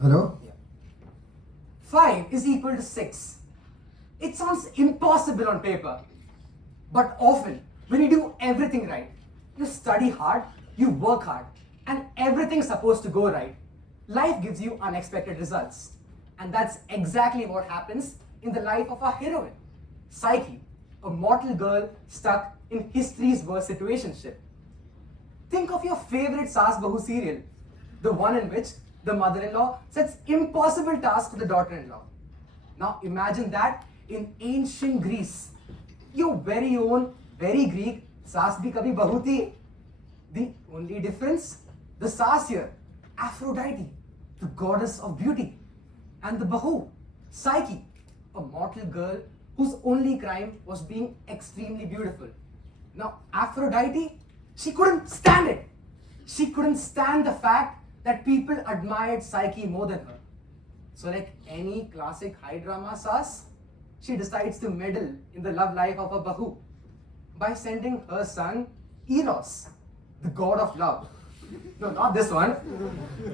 Hello? Yeah. 5 is equal to 6. It sounds impossible on paper. But often, when you do everything right, you study hard, you work hard, and everything's supposed to go right, life gives you unexpected results. And that's exactly what happens in the life of our heroine, Psyche, a mortal girl stuck in history's worst situationship. Think of your favorite Saas Bahu serial, the one in which the mother-in-law sets impossible tasks to the daughter-in-law. Now imagine that in ancient Greece, your very own, very Greek Saas bhi kabhi bahu thi. The only difference, the Saas here, Aphrodite, the goddess of beauty, and the Bahu, Psyche, a mortal girl whose only crime was being extremely beautiful. Now, Aphrodite, she couldn't stand it. She couldn't stand the fact that people admired Psyche more than her. So, like any classic high drama Saas, she decides to meddle in the love life of a Bahu by sending her son, Eros, the god of love. No, not this one.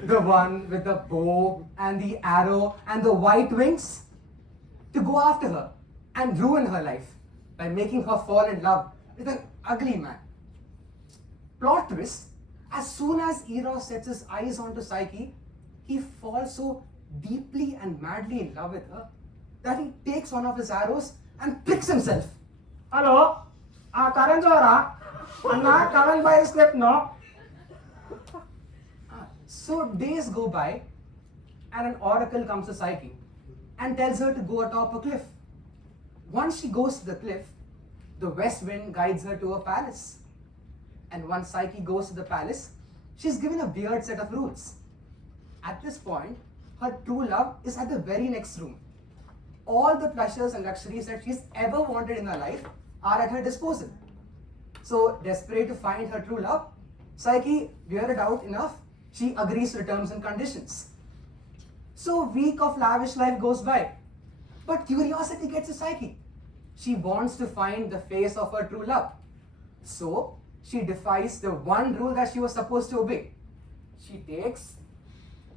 The one with the bow and the arrow and the white wings, to go after her and ruin her life by making her fall in love with an ugly man. Plot twist, as soon as Eros sets his eyes onto Psyche, he falls so deeply and madly in love with her that he takes one of his arrows and pricks himself. Hello? Karan Johara? Anna, Karan by script, no? So days go by and an oracle comes to Psyche and tells her to go atop a cliff. Once she goes to the cliff, the west wind guides her to a palace. And once Psyche goes to the palace, she's given a weird set of rules. At this point, her true love is at the very next room. All the pleasures and luxuries that she's ever wanted in her life are at her disposal. So, desperate to find her true love, Psyche, weirded out enough, she agrees to the terms and conditions. So, a week of lavish life goes by. But curiosity gets to Psyche. She wants to find the face of her true love. So, she defies the one rule that she was supposed to obey. She takes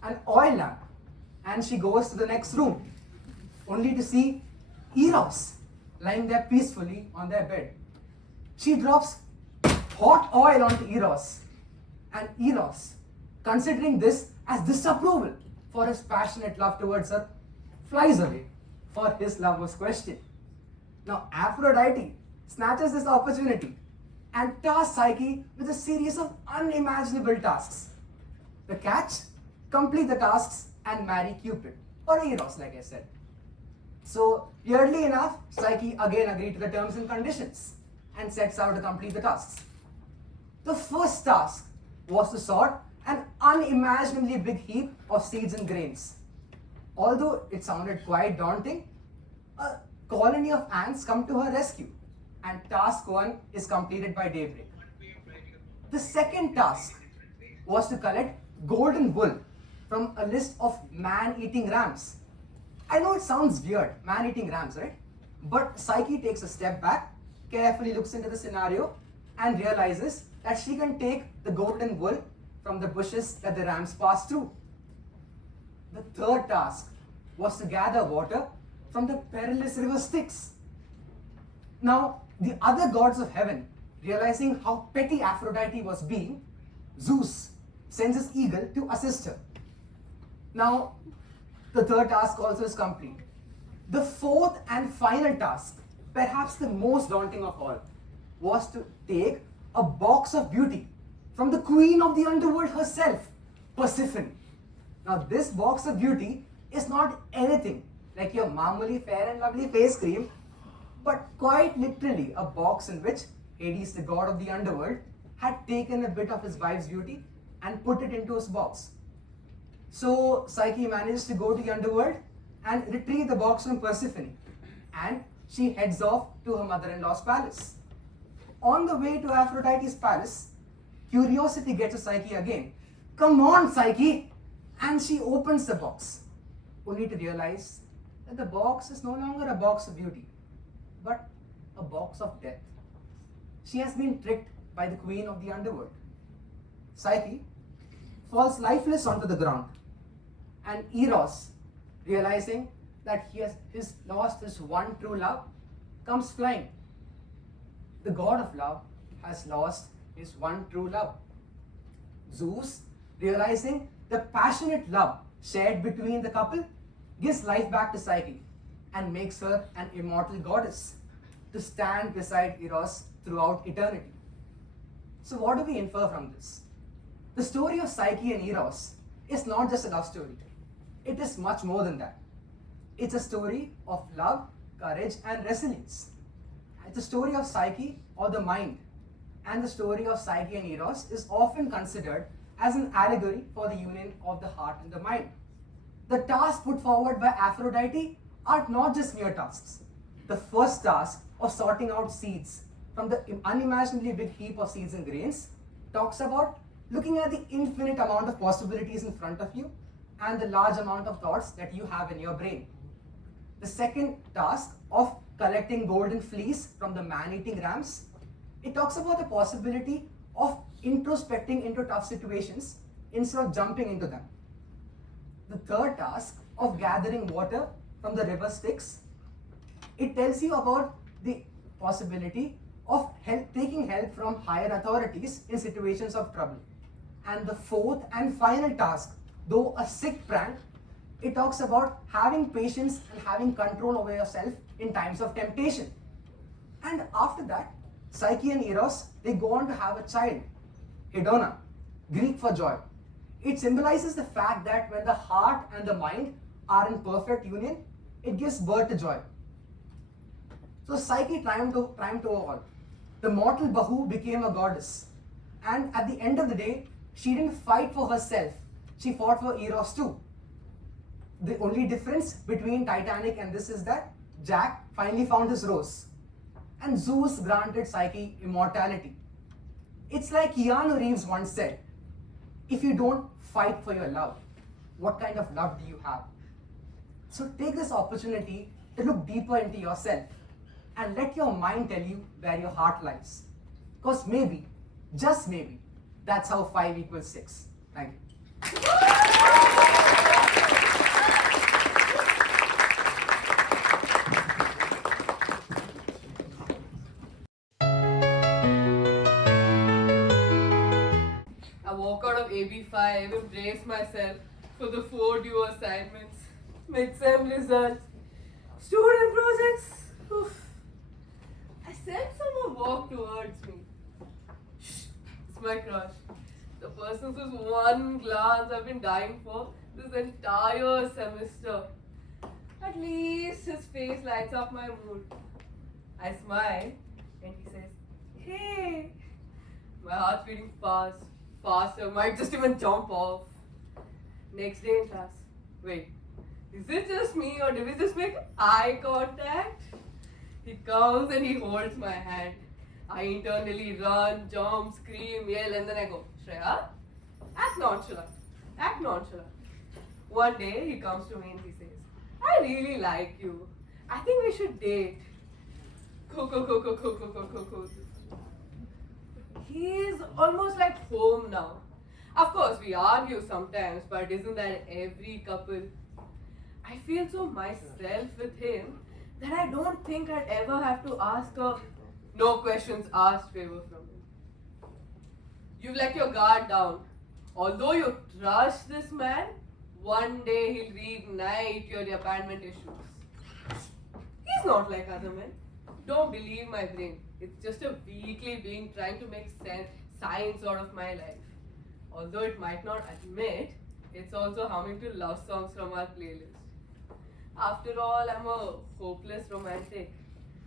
an oil lamp and she goes to the next room, only to see Eros lying there peacefully on their bed. She drops hot oil onto Eros, and Eros, considering this as disapproval for his passionate love towards her, flies away, for his love was questioned. Now Aphrodite snatches this opportunity and tasks Psyche with a series of unimaginable tasks. The catch? Complete the tasks and marry Cupid, or Eros, like I said. So, weirdly enough, Psyche again agreed to the terms and conditions and sets out to complete the tasks. The first task was to sort an unimaginably big heap of seeds and grains. Although it sounded quite daunting, a colony of ants come to her rescue, and task 1 is completed by daybreak. The second task was to collect golden wool from a list of man-eating rams. I know it sounds weird, man-eating rams, right? But Psyche takes a step back, carefully looks into the scenario, and realizes that she can take the golden wool from the bushes that the rams pass through. The third task was to gather water from the perilous river Styx. Now, the other gods of heaven, realizing how petty Aphrodite was being, Zeus sends his eagle to assist her. Now, the third task also is complete. The fourth and final task, perhaps the most daunting of all, was to take a box of beauty from the queen of the underworld herself, Persephone. Now, this box of beauty is not anything like your Mamuli fair and lovely face cream, but quite literally a box in which Hades, the god of the underworld, had taken a bit of his wife's beauty and put it into his box. So Psyche manages to go to the underworld and retrieve the box from Persephone, and she heads off to her mother-in-law's palace. On the way to Aphrodite's palace, curiosity gets to Psyche again. Come on, Psyche! And she opens the box, only to realize that the box is no longer a box of beauty, but a box of death. She has been tricked by the queen of the underworld. Psyche falls lifeless onto the ground, And Eros, realizing that he has lost his one true love, comes flying. The god of love has lost his one true love. Zeus, realizing the passionate love shared between the couple, gives life back to Psyche and makes her an immortal goddess to stand beside Eros throughout eternity. So, what do we infer from this? The story of Psyche and Eros is not just a love story, it is much more than that. It's a story of love, courage, and resilience. It's a story of Psyche or the mind, and the story of Psyche and Eros is often considered as an allegory for the union of the heart and the mind. The tasks put forward by Aphrodite are not just mere tasks. The first task of sorting out seeds from the unimaginably big heap of seeds and grains talks about looking at the infinite amount of possibilities in front of you and the large amount of thoughts that you have in your brain. The second task of collecting golden fleece from the man-eating rams, it talks about the possibility of introspecting into tough situations instead of jumping into them. The third task of gathering water from the river Styx, it tells you about the possibility of taking help from higher authorities in situations of trouble. And the fourth and final task, though a sick prank, it talks about having patience and having control over yourself in times of temptation. And after that, Psyche and Eros, they go on to have a child, Hedona, Greek for joy. It symbolizes the fact that when the heart and the mind are in perfect union, it gives birth to joy. So Psyche triumphed over all. The mortal Bahu became a goddess. And at the end of the day, she didn't fight for herself. She fought for Eros too. The only difference between Titanic and this is that Jack finally found his rose. And Zeus granted Psyche immortality. It's like Keanu Reeves once said, if you don't fight for your love, what kind of love do you have? So take this opportunity to look deeper into yourself and let your mind tell you where your heart lies. Because maybe, just maybe, that's how 5 equals 6. Thank you. I walk out of AB5 and brace myself for the 4 due assignments, mid-sem results, student projects. Oof. I sense someone walk towards me. Shh, it's my crush. The person whose one glance I've been dying for this entire semester. At least his face lights up my mood. I smile and he says, "Hey." My heart's beating faster, might just even jump off. Next day in class. Wait, is it just me or did we just make eye contact? He comes and he holds my hand. I internally run, jump, scream, yell, and then I go, "Shreya, act nonchalant. Act nonchalant." One day he comes to me and he says, "I really like you. I think we should date." Go. He's almost like home now. Of course, we argue sometimes, but isn't that every couple? I feel so myself with him that I don't think I'd ever have to ask a no questions asked favor from him. You've let your guard down. Although you trust this man, one day he'll reignite your abandonment issues. He's not like other men. Don't believe my brain. It's just a weakly being trying to make science out of my life. Although it might not admit, it's also humming to love songs from our playlist. After all, I'm a hopeless romantic.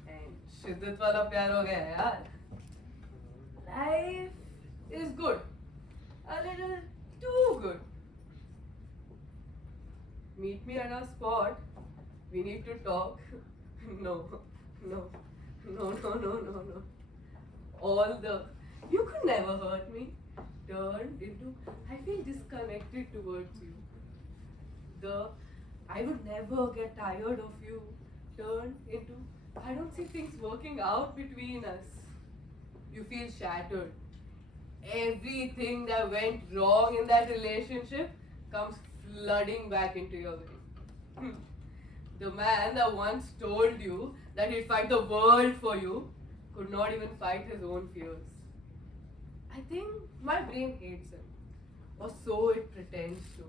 And shiddat wala pyar ho gaya yaar. Life is good. A little too good. Meet me at our spot. We need to talk. No. All the you could never hurt me turned into I feel disconnected towards you. The I would never get tired of you turned into I don't see things working out between us. You feel shattered. Everything that went wrong in that relationship comes flooding back into your brain. The man that once told you that he'd fight the world for you could not even fight his own fears. I think my brain hates him, or so it pretends to.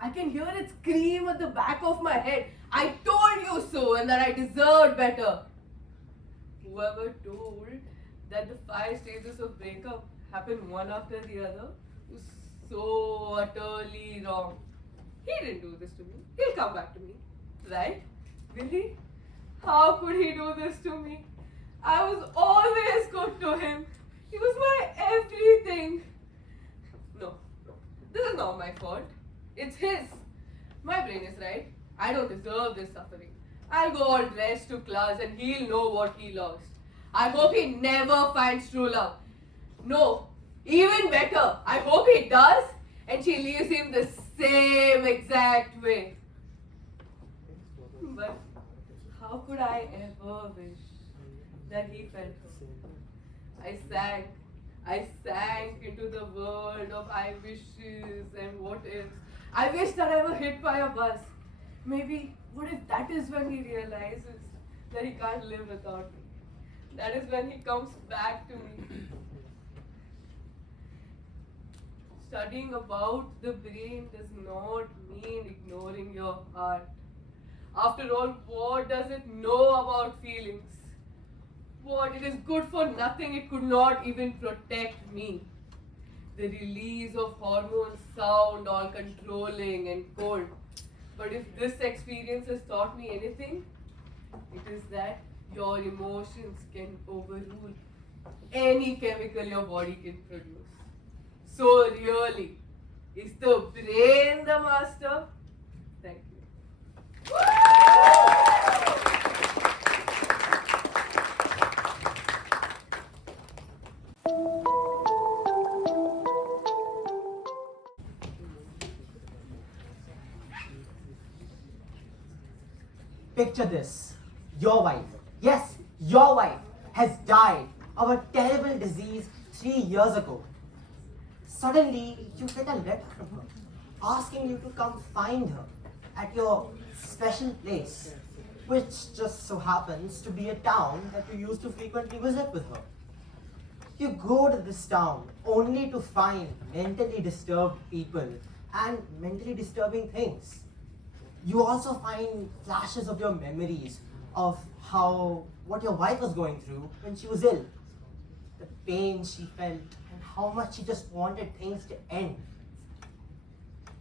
I can hear it scream at the back of my head, I told you so, and that I deserved better. Whoever told that the 5 stages of breakup happen one after the other was so utterly wrong. He didn't do this to me. He'll come back to me. Right? Will he? How could he do this to me? I was always good to him. He was my everything. No, this is not my fault. It's his. My brain is right. I don't deserve this suffering. I'll go all dressed to class and he'll know what he lost. I hope he never finds true love. No, even better, I hope he does and she leaves him the same exact way. But how could I ever wish that he felt her? I sank into the world of I wishes and what ifs. I wish that I were hit by a bus. Maybe, what if that is when he realizes that he can't live without me? That is when he comes back to me. Studying about the brain does not mean ignoring your heart. After all, what does it know about feelings? What? It is good for nothing. It could not even protect me. The release of hormones sound all controlling and cold. But if this experience has taught me anything, it is that your emotions can overrule any chemical your body can produce. So really, is the brain the master? Thank you. Picture this. Your wife, yes, your wife has died of a terrible disease 3 years ago. Suddenly, you get a letter from her asking you to come find her at your special place, which just so happens to be a town that you used to frequently visit with her. You go to this town only to find mentally disturbed people and mentally disturbing things. You also find flashes of your memories of what your wife was going through when she was ill, the pain she felt, and how much she just wanted things to end.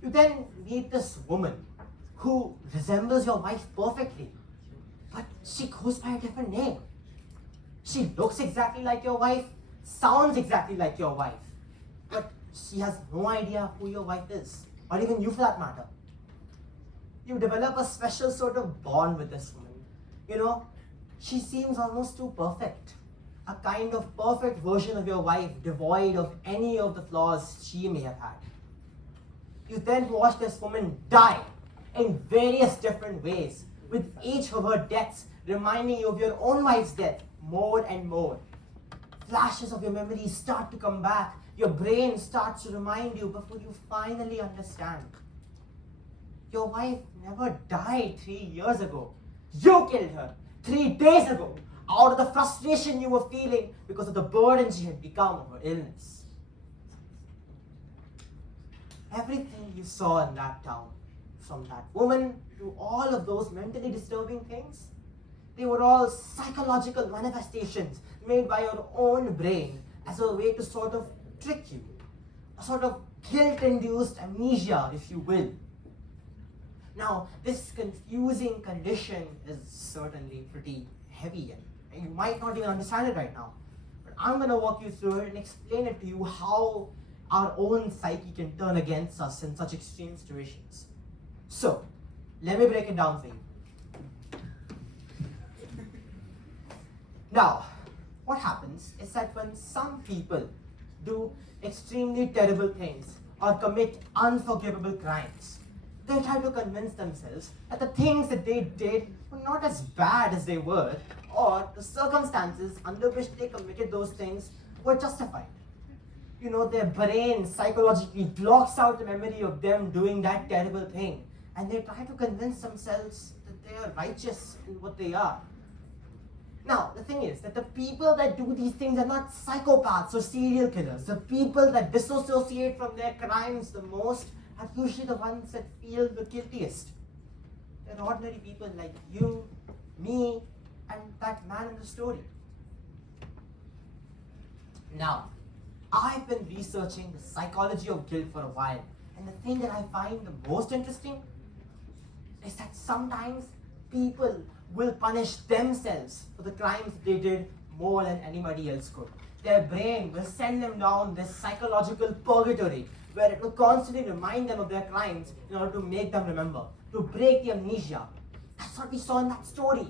You then meet this woman who resembles your wife perfectly, but she goes by a different name. She looks exactly like your wife, sounds exactly like your wife, but she has no idea who your wife is, or even you for that matter. You develop a special sort of bond with this woman. You know, she seems almost too perfect. A kind of perfect version of your wife, devoid of any of the flaws she may have had. You then watch this woman die in various different ways, with each of her deaths reminding you of your own wife's death more and more. Flashes of your memories start to come back. Your brain starts to remind you before you finally understand. Your wife never died 3 years ago. You killed her 3 days ago out of the frustration you were feeling because of the burden she had become of her illness. Everything you saw in that town, from that woman to all of those mentally disturbing things, they were all psychological manifestations made by your own brain as a way to sort of trick you. A sort of guilt-induced amnesia, if you will. Now, this confusing condition is certainly pretty heavy and you might not even understand it right now. But I'm going to walk you through it and explain it to you how our own psyche can turn against us in such extreme situations. So, let me break it down for you. Now, what happens is that when some people do extremely terrible things or commit unforgivable crimes, they try to convince themselves that the things that they did were not as bad as they were, or the circumstances under which they committed those things were justified. their brain psychologically blocks out the memory of them doing that terrible thing. And they try to convince themselves that they are righteous in what they are. Now, the thing is that the people that do these things are not psychopaths or serial killers. The people that disassociate from their crimes the most are usually the ones that feel the guiltiest. They're ordinary people like you, me, and that man in the story. Now, I've been researching the psychology of guilt for a while, and the thing that I find the most interesting is that sometimes people will punish themselves for the crimes they did more than anybody else could. Their brain will send them down this psychological purgatory where it will constantly remind them of their crimes in order to make them remember, to break the amnesia. That's what we saw in that story.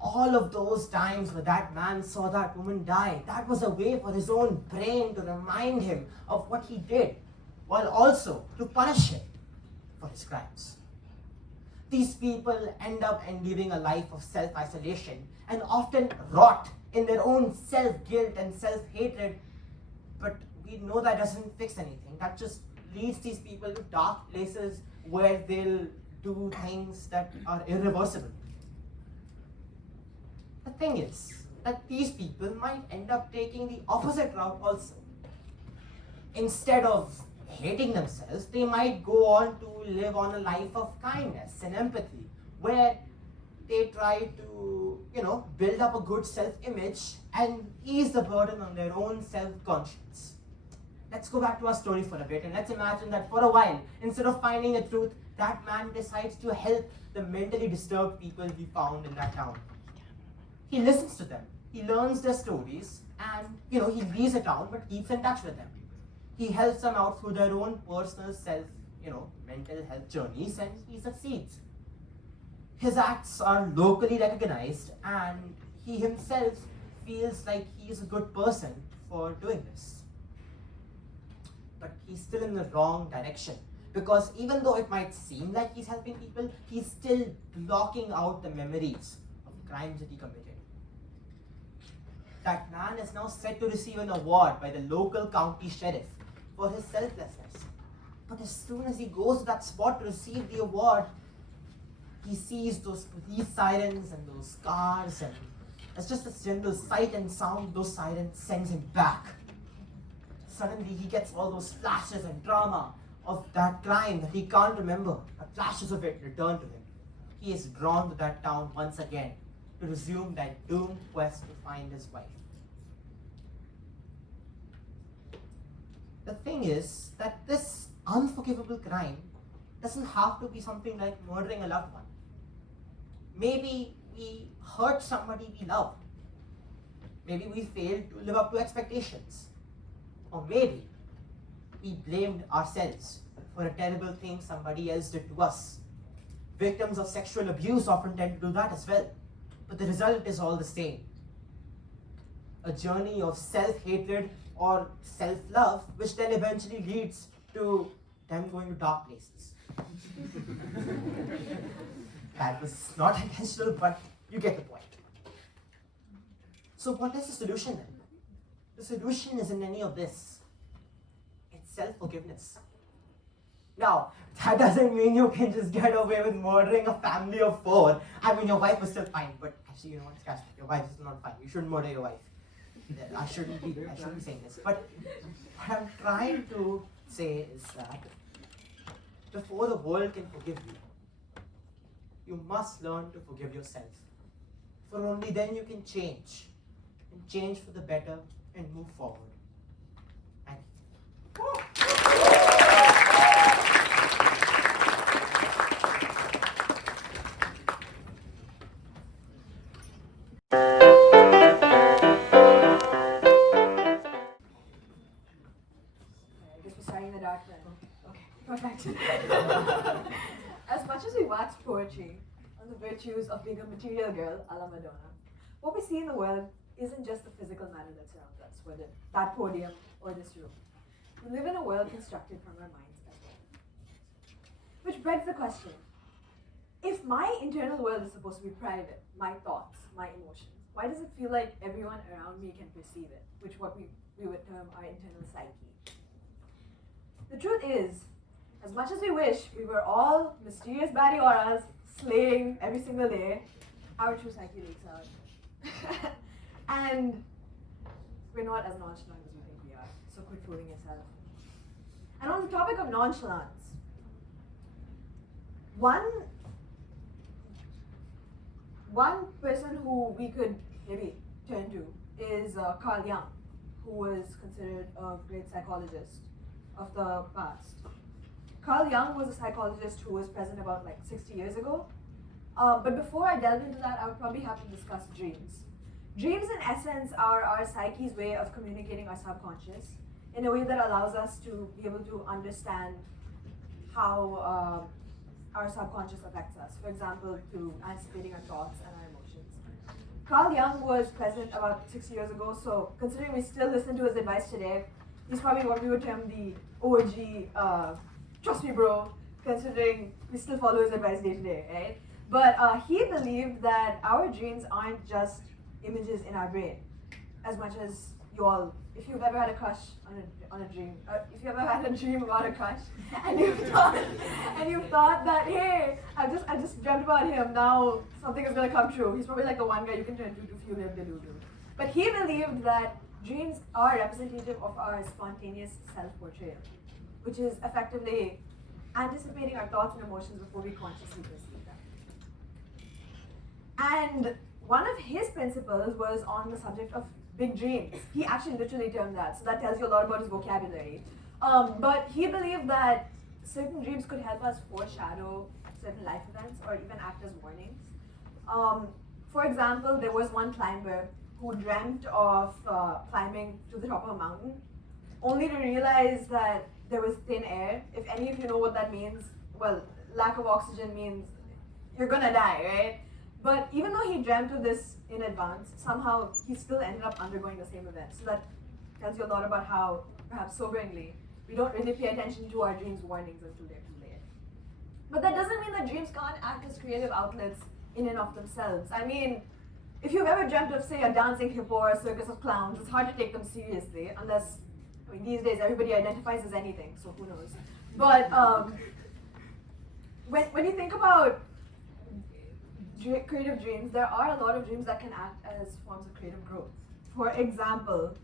All of those times where that man saw that woman die, that was a way for his own brain to remind him of what he did, while also to punish him for his crimes. These people end up living a life of self-isolation and often rot in their own self-guilt and self-hatred. But we know that doesn't fix anything. That just leads these people to dark places where they'll do things that are irreversible. The thing is that these people might end up taking the opposite route also. Instead of hating themselves, they might go on to live on a life of kindness and empathy, where they try to, build up a good self-image and ease the burden on their own self-conscience. Let's go back to our story for a bit, and let's imagine that for a while, instead of finding the truth, that man decides to help the mentally disturbed people he found in that town. He listens to them, he learns their stories, and he leaves the town but keeps in touch with them. He helps them out through their own personal mental health journeys, and he succeeds. His acts are locally recognized, and he himself feels like he is a good person for doing this. But he's still in the wrong direction, because even though it might seem like he's helping people, he's still blocking out the memories of the crimes that he committed. That man is now set to receive an award by the local county sheriff for his selflessness. But as soon as he goes to that spot to receive the award, he sees those police sirens and those cars, and it's just a general sight and sound of those sirens sends him back. Suddenly he gets all those flashes and drama of that crime that he can't remember. The flashes of it return to him. He is drawn to that town once again to resume that doomed quest to find his wife. The thing is that this unforgivable crime doesn't have to be something like murdering a loved one. Maybe we hurt somebody we loved. Maybe we failed to live up to expectations. Or maybe we blamed ourselves for a terrible thing somebody else did to us. Victims of sexual abuse often tend to do that as well. But the result is all the same. A journey of self-hatred or self-love, which then eventually leads to them going to dark places. That was not intentional, but you get the point. So what is the solution then? The solution isn't any of this. It's self-forgiveness. Now, that doesn't mean you can just get away with murdering a family of 4. I mean, your wife was still fine, but actually, you know what, Scratch, your wife is not fine. You shouldn't murder your wife. I shouldn't be saying this. But what I'm trying to say is that before the world can forgive you, you must learn to forgive yourself. For only then you can change. And change for the better and move forward. Thank you. Perfect. As much as we wax poetry on the virtues of being a material girl a la Madonna, what we see in the world isn't just the physical matter that surrounds us, whether that podium or this room. We live in a world constructed from our minds as well. Which begs the question, if my internal world is supposed to be private, my thoughts, my emotions, why does it feel like everyone around me can perceive it, which what we would term our internal psyche? The truth is, as much as we wish we were all mysterious baddie auras slaying every single day, our true psyche leaks out. And we're not as nonchalant as we think we are, so quit fooling yourself. And on the topic of nonchalance, one person who we could maybe turn to is Carl Jung, who was considered a great psychologist of the past. Carl Jung was a psychologist who was present about like 60 years ago. But before I delve into that, I would probably have to discuss dreams. Dreams, in essence, are our psyche's way of communicating our subconscious in a way that allows us to be able to understand how our subconscious affects us. For example, through anticipating our thoughts and our emotions. Carl Jung was present about 60 years ago, so considering we still listen to his advice today, he's probably what we would term the OG, trust me bro, considering we still follow his advice day to day, right? But he believed that our dreams aren't just images in our brain, as much as you all, if you've ever had a crush on a dream, if you ever had a dream about a crush, and you thought that, hey, I just dreamt about him, now something is gonna come true. He's probably like the one guy you can turn to feel your delusion. But he believed that dreams are representative of our spontaneous self-portrayal, which is effectively anticipating our thoughts and emotions before we consciously perceive them. And one of his principles was on the subject of big dreams. He actually literally termed that, so that tells you a lot about his vocabulary. But he believed that certain dreams could help us foreshadow certain life events or even act as warnings. For example, there was one climber who dreamt of climbing to the top of a mountain, only to realize that there was thin air. If any of you know what that means, well, lack of oxygen means you're gonna die, right? But even though he dreamt of this in advance, somehow he still ended up undergoing the same event. So that tells you a lot about how, perhaps soberingly, we don't really pay attention to our dreams' warnings until they're too late. But that doesn't mean that dreams can't act as creative outlets in and of themselves. I mean, if you've ever dreamt of, say, a dancing hippo or a circus of clowns, it's hard to take them seriously, unless, I mean, these days everybody identifies as anything, so who knows. But when you think about creative dreams, there are a lot of dreams that can act as forms of creative growth. For example,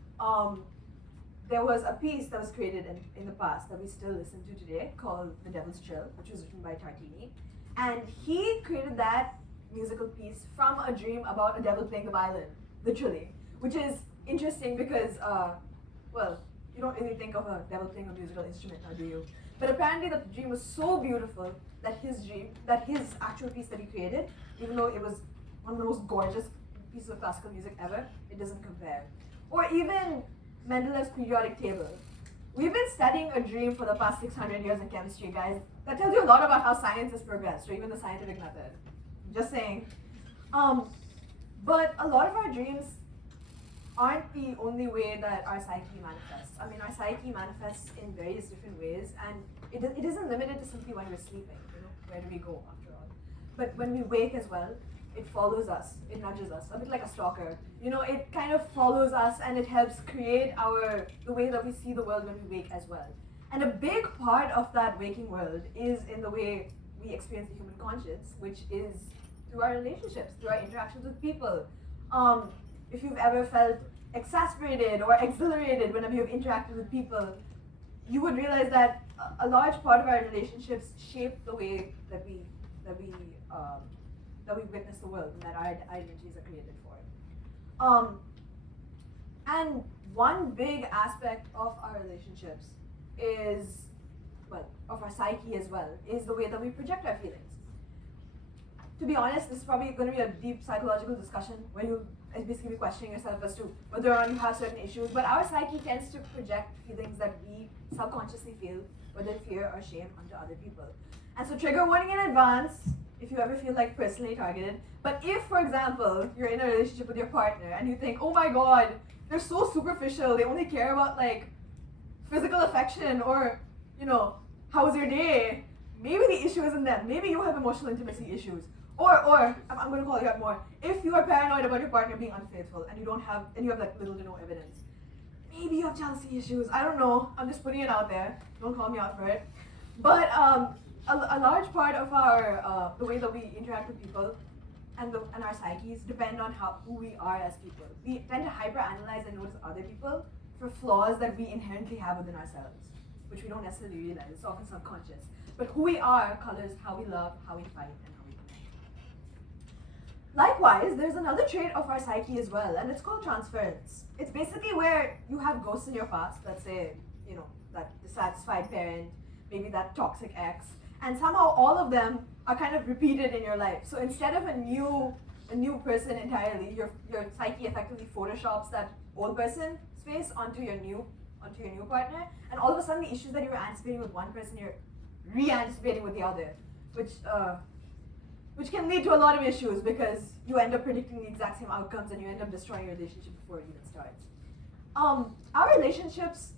there was a piece that was created in the past that we still listen to today called The Devil's Trill, which was written by Tartini. And he created that musical piece from a dream about a devil playing the violin, literally, which is interesting because, well, you don't really think of a devil playing a musical instrument now, do you? But apparently the dream was so beautiful that his actual piece that he created, even though it was one of the most gorgeous pieces of classical music ever, it doesn't compare. Or even Mendelev's periodic table. We've been studying a dream for the past 600 years in chemistry, guys. That tells you a lot about how science has progressed, or even the scientific method. Just saying. But a lot of our dreams aren't the only way that our psyche manifests. I mean, our psyche manifests in various different ways, and it isn't limited to simply when we're sleeping. You know, where do we go after all? But when we wake as well, it follows us, it nudges us, a bit like a stalker. You know, it kind of follows us and it helps create the way that we see the world when we wake as well. And a big part of that waking world is in the way we experience the human conscience, which is through our relationships, through our interactions with people. If you've ever felt exasperated or exhilarated whenever you've interacted with people, you would realize that a large part of our relationships shape the way that we witness the world and that our identities are created for it. And one big aspect of our relationships is, well, of our psyche as well, is the way that we project our feelings. To be honest, this is probably going to be a deep psychological discussion where you'll basically be questioning yourself as to whether or not you have certain issues, but our psyche tends to project feelings that we subconsciously feel, whether fear or shame, onto other people. And so trigger warning in advance, if you ever feel like personally targeted. But if, for example, you're in a relationship with your partner and you think, oh my god, they're so superficial, they only care about like physical affection or, you know, how was your day? Maybe the issue isn't them. Maybe you have emotional intimacy issues. Or I'm going to call you out more. If you are paranoid about your partner being unfaithful and you have like little to no evidence, maybe you have jealousy issues. I don't know. I'm just putting it out there. Don't call me out for it. But a large part of our the way that we interact with people and our psyches depend on who we are as people. We tend to hyperanalyze and notice other people for flaws that we inherently have within ourselves, which we don't necessarily realize. It's often subconscious. But who we are colors how we love, how we fight, and how we connect. Likewise, there's another trait of our psyche as well, and it's called transference. It's basically where you have ghosts in your past, let's say, that dissatisfied parent, maybe that toxic ex, and somehow all of them are kind of repeated in your life. So instead of a new person entirely, your psyche effectively photoshops that old person's face onto your new partner, and all of a sudden the issues that you were anticipating with one person, you're re-anticipating with the other, which can lead to a lot of issues because you end up predicting the exact same outcomes and you end up destroying your relationship before it even starts. Our relationships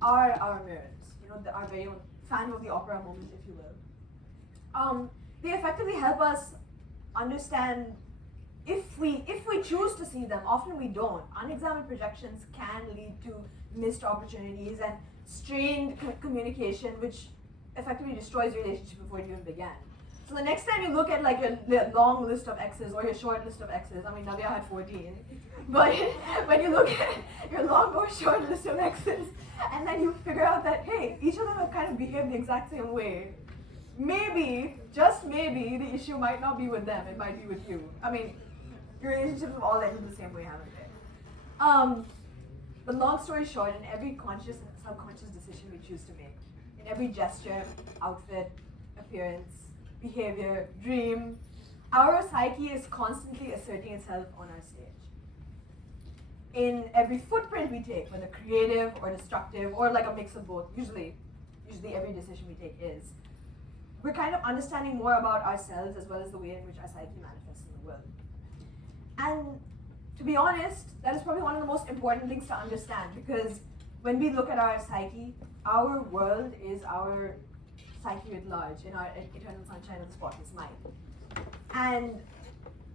are our mirrors, our very own Phantom of the Opera moment, if you will. They effectively help us understand if we choose to see them. Often we don't. Unexamined projections can lead to missed opportunities and strained communication, which effectively destroys your relationship before it even began. So the next time you look at like your long list of exes or your short list of exes, I mean Navya had 14, but when you look at your long or short list of exes, and then you figure out that, hey, each of them have kind of behaved the exact same way, maybe, just maybe, the issue might not be with them, it might be with you. I mean, your relationships have all ended the same way, haven't they? But long story short, in every conscious and subconscious decision we choose to make, in every gesture, outfit, appearance, behavior, dream, our psyche is constantly asserting itself on our stage. In every footprint we take, whether creative or destructive or like a mix of both, usually every decision we take is, we're kind of understanding more about ourselves as well as the way in which our psyche manifests in the world. And to be honest, that is probably one of the most important things to understand, because when we look at our psyche, our world is our psyche writ large, in our eternal sunshine of the spotless mind. And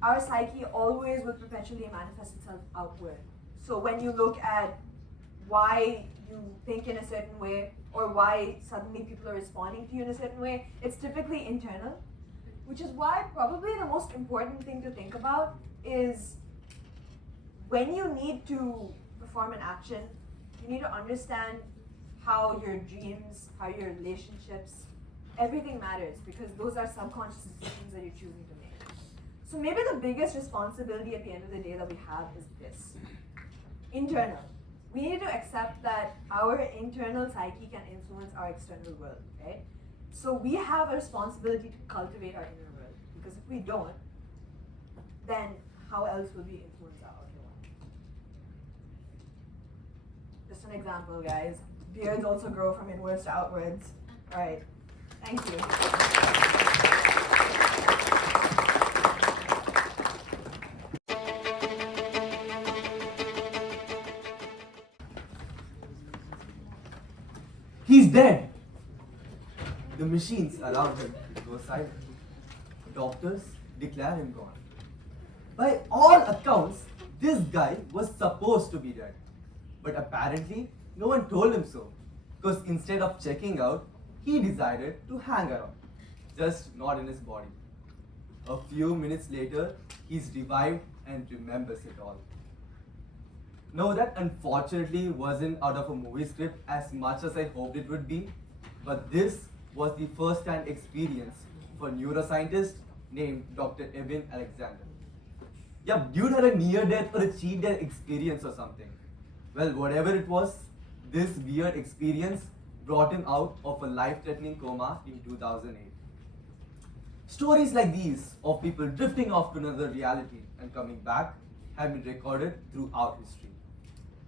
our psyche always will perpetually manifest itself outward. So when you look at why you think in a certain way or why suddenly people are responding to you in a certain way, it's typically internal, which is why probably the most important thing to think about is when you need to perform an action, you need to understand how your dreams, how your relationships, everything matters, because those are subconscious decisions that you're choosing to make. So maybe the biggest responsibility at the end of the day that we have is this: internal. We need to accept that our internal psyche can influence our external world, right? So we have a responsibility to cultivate our inner world, because if we don't, then how else will we influence our outer one? Just an example, guys. Beards also grow from inwards to outwards. All right, thank you. He's dead. The machines allowed him to go silent. Doctors declare him gone. By all accounts, this guy was supposed to be dead. But apparently, no one told him so. Because instead of checking out, he decided to hang around. Just not in his body. A few minutes later, he's revived and remembers it all. No, that unfortunately wasn't out of a movie script as much as I hoped it would be, but this was the first-hand experience for a neuroscientist named Dr. Evan Alexander. Yeah, dude had a near-death or a cheat-death experience or something. Well, whatever it was, this weird experience brought him out of a life-threatening coma in 2008. Stories like these of people drifting off to another reality and coming back have been recorded throughout history.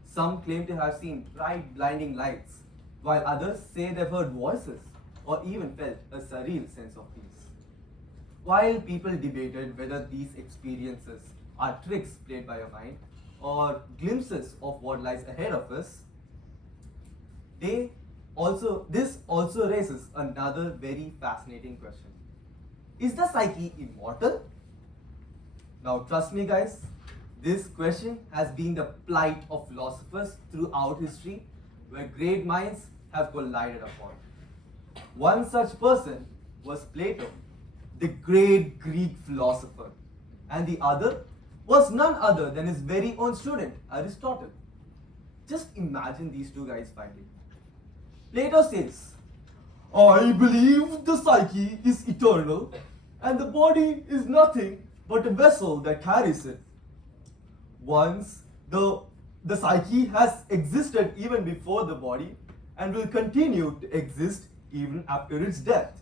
Some claim to have seen bright, blinding lights, while others say they've heard voices or even felt a surreal sense of peace. While people debated whether these experiences are tricks played by a mind or glimpses of what lies ahead of us, this also raises another very fascinating question. Is the psyche immortal Now, trust me, guys, this question has been the plight of philosophers throughout history, where great minds have collided upon. One such person was Plato, the great Greek philosopher, and the other was none other than his very own student, Aristotle. Just imagine these two guys fighting. Plato says, I believe the psyche is eternal and the body is nothing but a vessel that carries it. Once the psyche has existed even before the body and will continue to exist even after its death.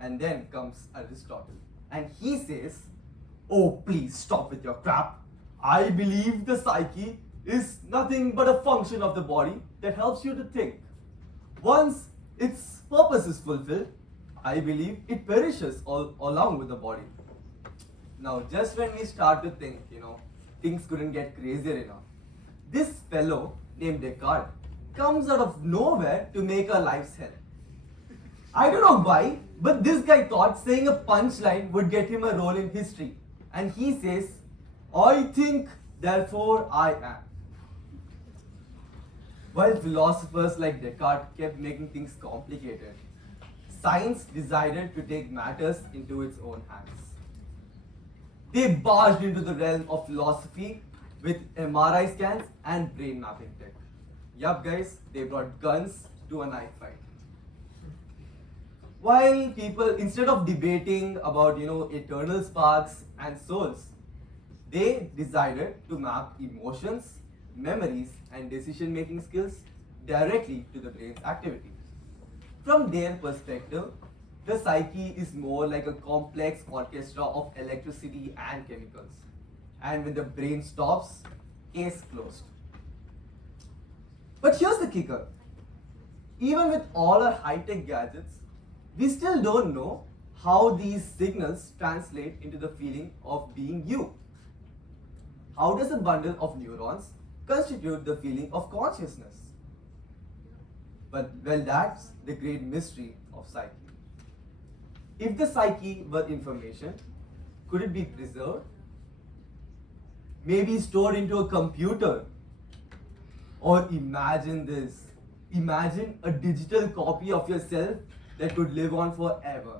And then comes Aristotle and he says, oh, please stop with your crap. I believe the psyche is nothing but a function of the body that helps you to think. Once its purpose is fulfilled, I believe it perishes along with the body. Now, just when we start to think, things couldn't get crazier enough, this fellow named Descartes comes out of nowhere to make our lives hell. I don't know why, but this guy thought saying a punchline would get him a role in history. And he says, I think, therefore I am. While philosophers like Descartes kept making things complicated, science decided to take matters into its own hands. They barged into the realm of philosophy with MRI scans and brain mapping tech. Yup, guys, they brought guns to a knife fight. While people, instead of debating about, eternal sparks and souls, they decided to map emotions, memories, and decision-making skills directly to the brain's activity. From their perspective, the psyche is more like a complex orchestra of electricity and chemicals. And when the brain stops, case closed. But here's the kicker. Even with all our high-tech gadgets, we still don't know how these signals translate into the feeling of being you. How does a bundle of neurons constitute the feeling of consciousness? But, well, that's the great mystery of psyche. If the psyche were information, could it be preserved? Maybe stored into a computer? Or imagine this. Imagine a digital copy of yourself that could live on forever.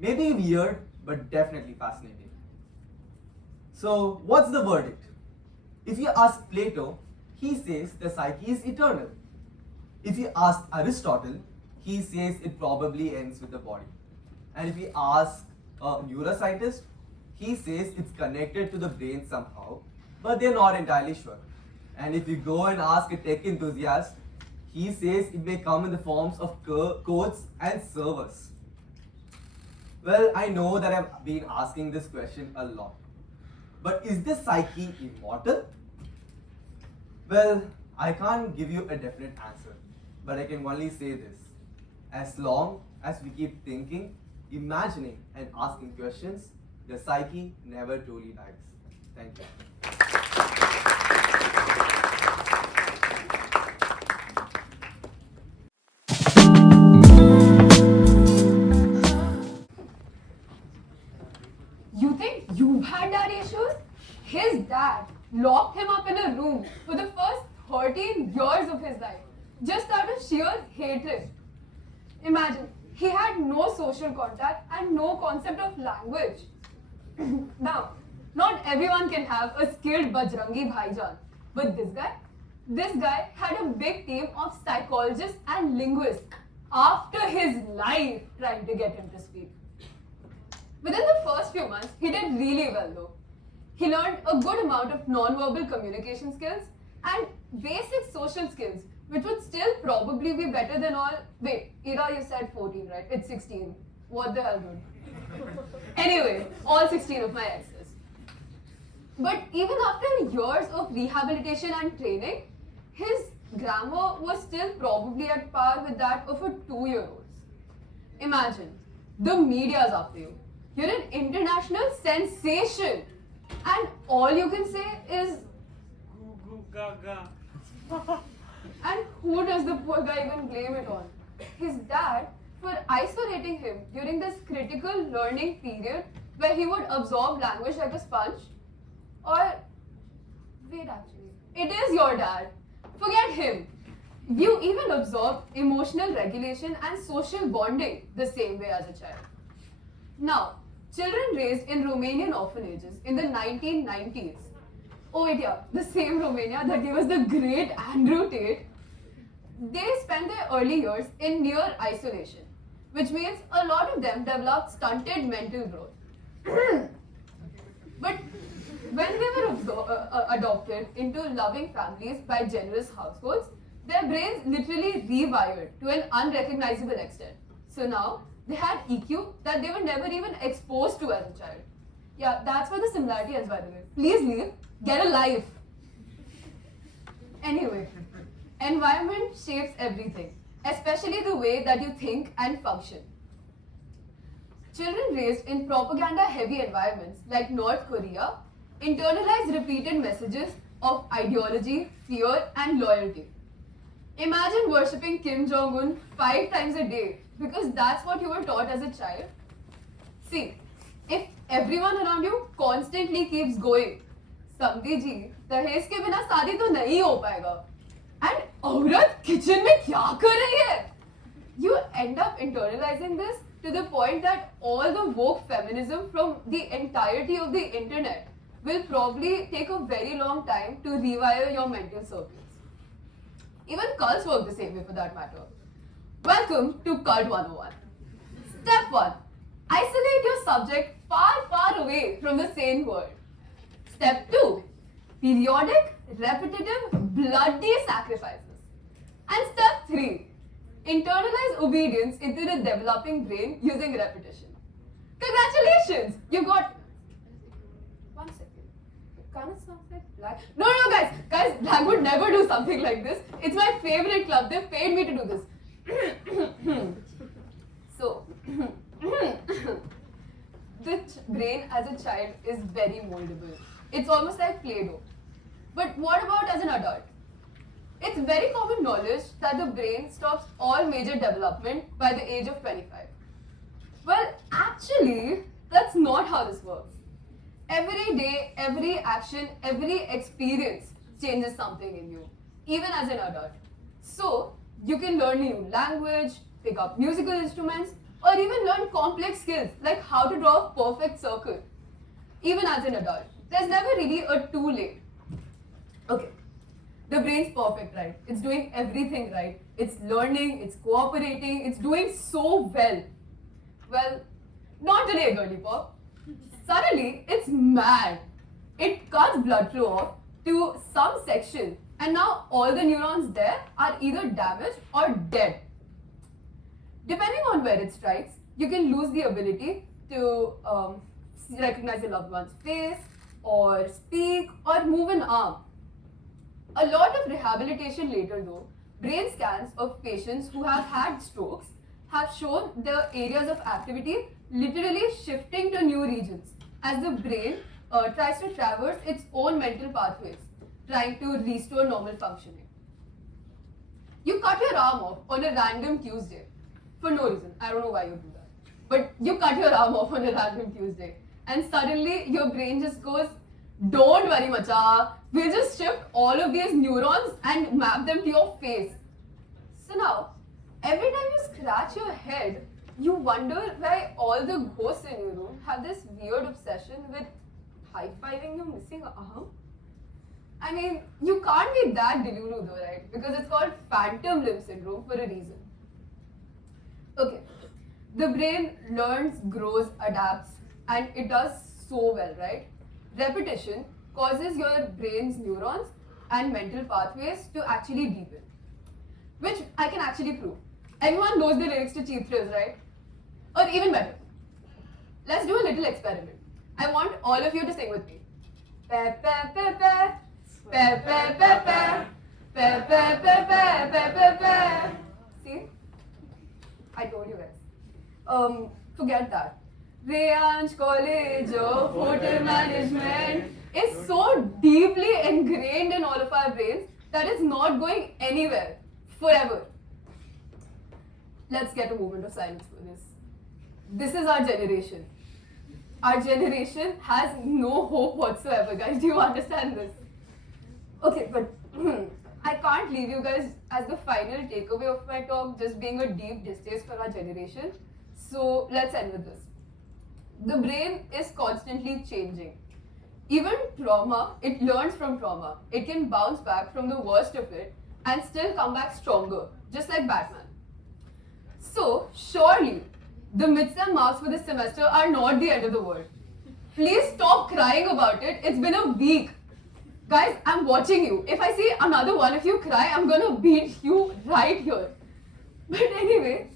Maybe weird, but definitely fascinating. So, what's the verdict? If you ask Plato, he says the psyche is eternal. If you ask Aristotle, he says it probably ends with the body. And if you ask a neuroscientist, he says it's connected to the brain somehow, but they're not entirely sure. And if you go and ask a tech enthusiast, he says it may come in the forms of codes and servers. Well, I know that I've been asking this question a lot. But is the psyche immortal? Well, I can't give you a definite answer, but I can only say this. As long as we keep thinking, imagining, and asking questions, the psyche never truly dies. Thank you. You think you've had daddy issues? His dad locked him up in a room for the first 13 years of his life, just out of sheer hatred. Imagine, he had no social contact and no concept of language. Now, not everyone can have a skilled Bajrangi Bhaijan, but this guy had a big team of psychologists and linguists after his life trying to get him to speak. Within the first few months, he did really well though. He learned a good amount of non-verbal communication skills and basic social skills, which would still probably be better than all. Wait, Ira, you said 14, right? It's 16. What the hell, dude? Anyway, all 16 of my exes. But even after years of rehabilitation and training, his grammar was still probably at par with that of a 2-year-old. Imagine, the media's after you. You're an international sensation. And all you can say is Goo goo gaga. and who does the poor guy even blame it on? His dad, for isolating him during this critical learning period, where he would absorb language like a sponge? Or, wait actually, it is your dad. Forget him. You even absorb emotional regulation and social bonding the same way as a child. Now, children raised in Romanian orphanages in the 1990s. Oh wait, yeah, the same Romania that gave us the great Andrew Tate. They spent their early years in near isolation, which means a lot of them developed stunted mental growth. But when they were adopted into loving families by generous households, their brains literally rewired to an unrecognizable extent. So now, they had EQ that they were never even exposed to as a child. Yeah, that's where the similarity is, by the way. Please leave. Get a life. Anyway, environment shapes everything, especially the way that you think and function. Children raised in propaganda-heavy environments like North Korea internalize repeated messages of ideology, fear, and loyalty. Imagine worshipping Kim Jong-un 5 times a day because that's what you were taught as a child. See, if everyone around you constantly keeps going, समधी जी दहेज के बिना शादी तो नहीं हो पाएगा and औरत किचन में क्या कर रही है? You end up internalizing this to the point that all the woke feminism from the entirety of the internet will probably take a very long time to rewire your mental circuits. Even cults work the same way for that matter. Welcome to Cult 101. Step 1. Isolate your subject far away from the sane world. Step 2. Periodic, repetitive, bloody sacrifices. And step 3. Internalize obedience into the developing brain using repetition. Congratulations! You got... 1 second. Kind of sounds like Black. No, guys, Black would never do something like this. It's my favorite club. They've paid me to do this. So, the brain as a child is very moldable. It's almost like Play-Doh. But what about as an adult? It's very common knowledge that the brain stops all major development by the age of 25. Well, actually, that's not how this works. Every day, every action, every experience changes something in you, even as an adult. So, you can learn new language, pick up musical instruments, or even learn complex skills like how to draw a perfect circle, even as an adult. There's never really a too late. Okay, the brain's perfect, right? It's doing everything right. It's learning, it's cooperating, it's doing so well. Well, not today, girly pop. Suddenly, it's mad. It cuts blood flow off to some section, and now all the neurons there are either damaged or dead. Depending on where it strikes, you can lose the ability to recognize your loved one's face, or speak, or move an arm. A lot of rehabilitation later though, brain scans of patients who have had strokes have shown the areas of activity literally shifting to new regions as the brain tries to traverse its own mental pathways, trying to restore normal functioning. You cut your arm off on a random Tuesday for no reason. I don't know why you do that. But you cut your arm off on a random Tuesday and suddenly your brain just goes, don't worry machaaa, we'll just shift all of these neurons and map them to your face. So now, every time you scratch your head, you wonder why all the ghosts in your room have this weird obsession with high-fiving your missing arm. I mean, you can't be that delulu though, right? Because it's called phantom limb syndrome for a reason. Okay, the brain learns, grows, adapts, and it does so well, right? Repetition causes your brain's neurons and mental pathways to actually deepen, which I can actually prove. Everyone knows the lyrics to Cheap Thrills, right? Or even better, let's do a little experiment. I want all of you to sing with me. Pe pe pe pe, pe pe pe pe, pe pe pe pe, pe pe pe. See? I told you guys. Forget that. Rayanch College of Hotel Management is so deeply ingrained in all of our brains that it's not going anywhere forever. Let's get a moment of silence for this. This is our generation. our generation has no hope whatsoever, guys. Do you understand this? Okay, but I can't leave you guys as the final takeaway of my talk just being a deep distaste for our generation. So let's end with this. The brain is constantly changing. Even trauma, it learns from trauma. It can bounce back from the worst of it and still come back stronger, just like Batman. So, surely, the midsem marks for this semester are not the end of the world. Please stop crying about it. It's been a week. Guys, I'm watching you. If I see another one of you cry, I'm gonna beat you right here. But anyway,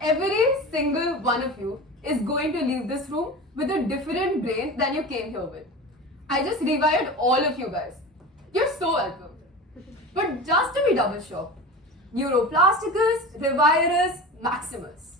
every single one of you is going to leave this room with a different brain than you came here with. I just rewired all of you guys. You're so welcome. But just to be double sure, Neuroplasticus, Revirus, Maximus.